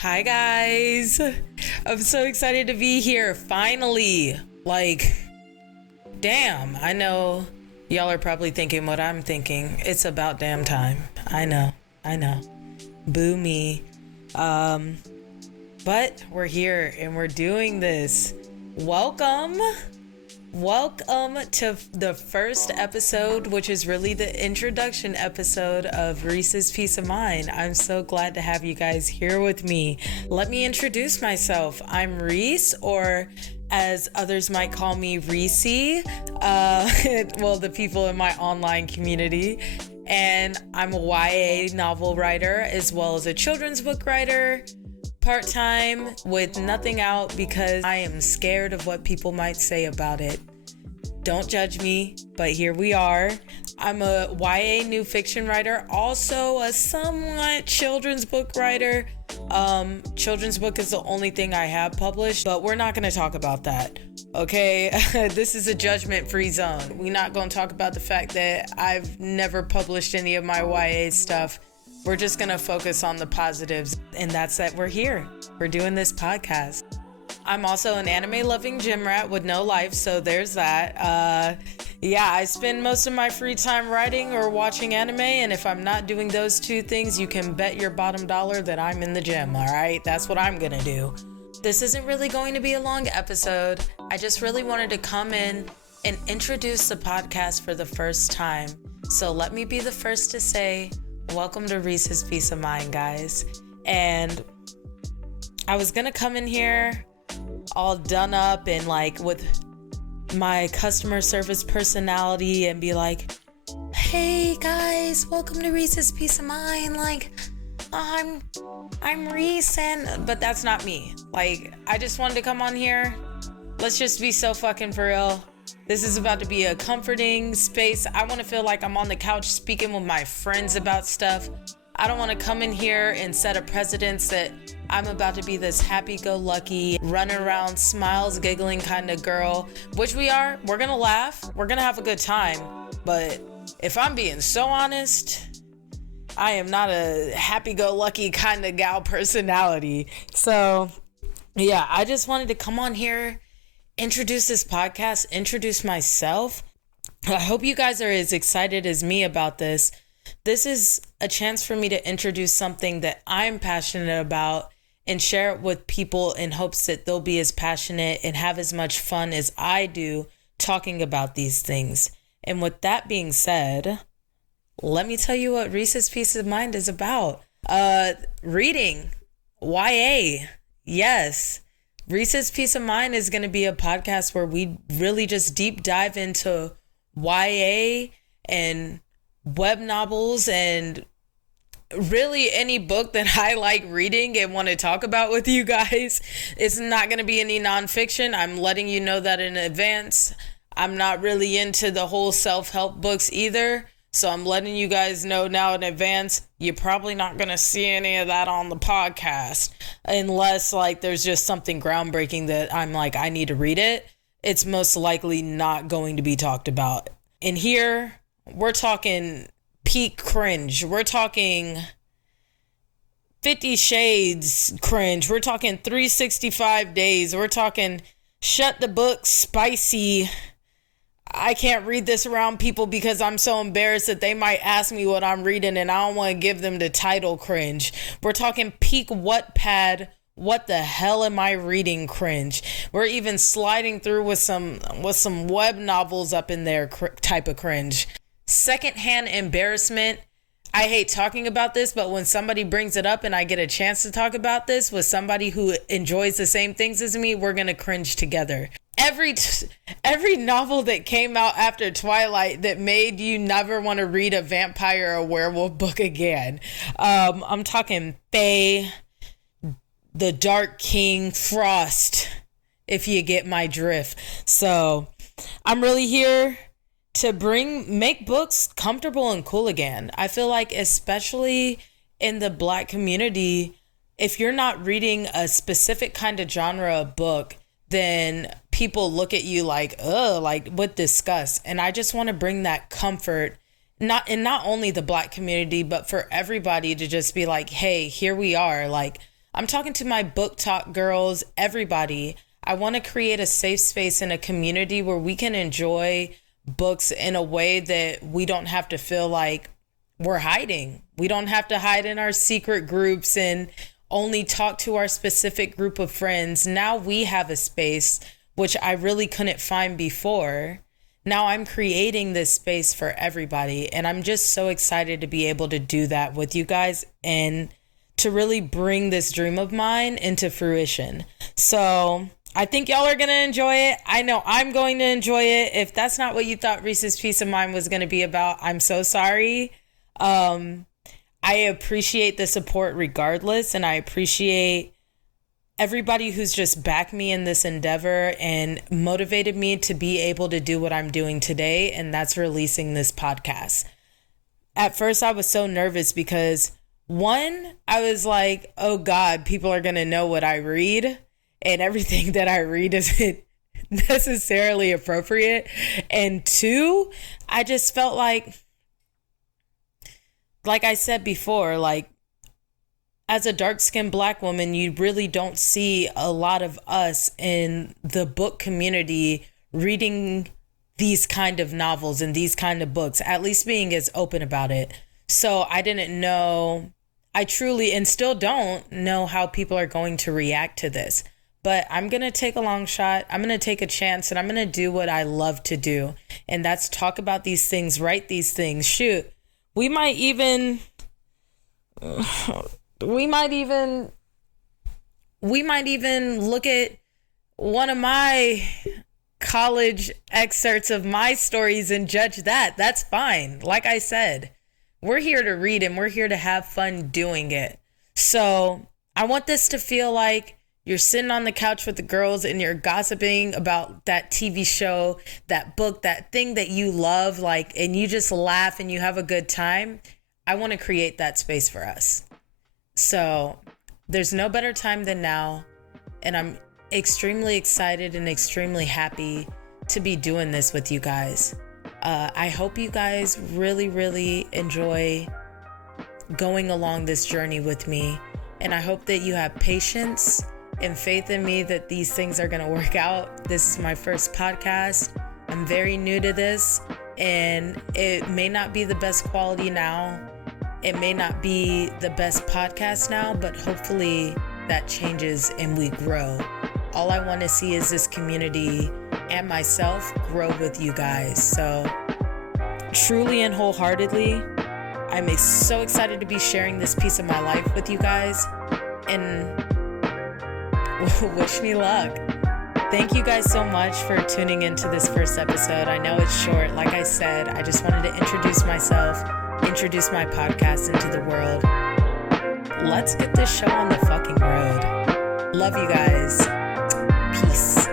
Hi guys. I'm so excited to be here finally. Damn, I know y'all are probably thinking what I'm thinking. It's about damn time. I know. Boo me. But we're here and we're doing this. Welcome to the first episode, which is really the introduction episode of Reese's Peace of Mind. I'm so glad to have you guys here with me. Let me introduce myself. I'm Reese, or as others might call me, Reese. Well, the people in my online community. And I'm a YA novel writer as well as a children's book writer. Part-time with nothing out because I am scared of what people might say about it. Don't judge me, but here we are. I'm a YA new fiction writer, also a somewhat children's book writer. Children's book is the only thing I have published, but we're not going to talk about that. Okay, this is a judgment-free zone. We're not going to talk about the fact that I've never published any of my YA stuff. We're just going to focus on the positives, and that's that we're here. We're doing this podcast. I'm also an anime-loving gym rat with no life, so there's that. I spend most of my free time writing or watching anime, and if I'm not doing those two things, you can bet your bottom dollar that I'm in the gym, all right? That's what I'm going to do. This isn't really going to be a long episode. I just really wanted to come in and introduce the podcast for the first time. So let me be the first to say, welcome to Reese's Peace of Mind, guys. And I was gonna come in here all done up and with my customer service personality and be like, hey guys, welcome to Reese's Peace of Mind. I'm Reese, but that's not me. I just wanted to come on here. Let's just be so fucking for real. This is about to be a comforting space. I want to feel like I'm on the couch speaking with my friends about stuff. I don't want to come in here and set a precedence that I'm about to be this happy-go-lucky, run around, smiles, giggling kind of girl, which we are. We're going to laugh. We're going to have a good time. But if I'm being so honest, I am not a happy-go-lucky kind of gal personality. So, yeah, I just wanted to come on here, introduce this podcast, introduce myself. I hope you guys are as excited as me about this. This is a chance for me to introduce something that I'm passionate about and share it with people in hopes that they'll be as passionate and have as much fun as I do talking about these things. And with that being said, let me tell you what Reese's Peace of Mind is about. Reading, YA, yes. Reese's Peace of Mind is going to be a podcast where we really just deep dive into YA and web novels and really any book that I like reading and want to talk about with you guys. It's not going to be any nonfiction. I'm letting you know that in advance. I'm not really into the whole self-help books either. So I'm letting you guys know now in advance, you're probably not going to see any of that on the podcast unless there's just something groundbreaking that I'm I need to read it. It's most likely not going to be talked about. And here, we're talking peak cringe. We're talking 50 Shades cringe. We're talking 365 days. We're talking shut the book spicy. I can't read this around people because I'm so embarrassed that they might ask me what I'm reading and I don't want to give them the title cringe. We're talking peak Wattpad. What the hell am I reading cringe? We're even sliding through with some web novels up in there type of cringe. Secondhand embarrassment. I hate talking about this, but when somebody brings it up and I get a chance to talk about this with somebody who enjoys the same things as me, we're gonna cringe together. Every novel that came out after Twilight that made you never want to read a vampire or werewolf book again. I'm talking Fae, The Dark King, Frost, if you get my drift. So I'm really here to make books comfortable and cool again. I feel like especially in the Black community, if you're not reading a specific kind of genre of book, then people look at you with disgust. And I just want to bring that comfort, not only the Black community, but for everybody to just be like, hey, here we are. I'm talking to my book talk girls, everybody. I want to create a safe space and a community where we can enjoy books in a way that we don't have to feel like we're hiding. We don't have to hide in our secret groups and only talk to our specific group of friends. Now we have a space which I really couldn't find before. Now I'm creating this space for everybody, and I'm just so excited to be able to do that with you guys and to really bring this dream of mine into fruition. So I think y'all are going to enjoy it. I know I'm going to enjoy it. If that's not what you thought Reese's Peace of Mind was going to be about, I'm so sorry. I appreciate the support regardless, and I appreciate everybody who's just backed me in this endeavor and motivated me to be able to do what I'm doing today, and that's releasing this podcast. At first, I was so nervous because, one, I was like, oh God, people are going to know what I read, and everything that I read isn't necessarily appropriate. And two, I just felt like I said before, like, as a dark-skinned Black woman, you really don't see a lot of us in the book community reading these kind of novels and these kind of books, at least being as open about it. So I didn't know, I truly, and still don't know how people are going to react to this. But I'm going to take a long shot. I'm going to take a chance, and I'm going to do what I love to do. And that's talk about these things, write these things. Shoot, we might even look at one of my college excerpts of my stories and judge that. That's fine. Like I said, we're here to read and we're here to have fun doing it. So I want this to feel like you're sitting on the couch with the girls and you're gossiping about that TV show, that book, that thing that you love, like, and you just laugh and you have a good time. I want to create that space for us. So there's no better time than now. And I'm extremely excited and extremely happy to be doing this with you guys. I hope you guys really, really enjoy going along this journey with me. And I hope that you have patience and faith in me that these things are going to work out. This is my first podcast. I'm very new to this, and it may not be the best quality now. It may not be the best podcast now, but hopefully that changes and we grow. All I want to see is this community and myself grow with you guys. So truly and wholeheartedly, I'm so excited to be sharing this piece of my life with you guys, and wish me luck. Thank you guys so much for tuning into this first episode. I know it's short. Like I said, I just wanted to introduce myself, introduce my podcast into the world. Let's get this show on the fucking road. Love you guys. Peace.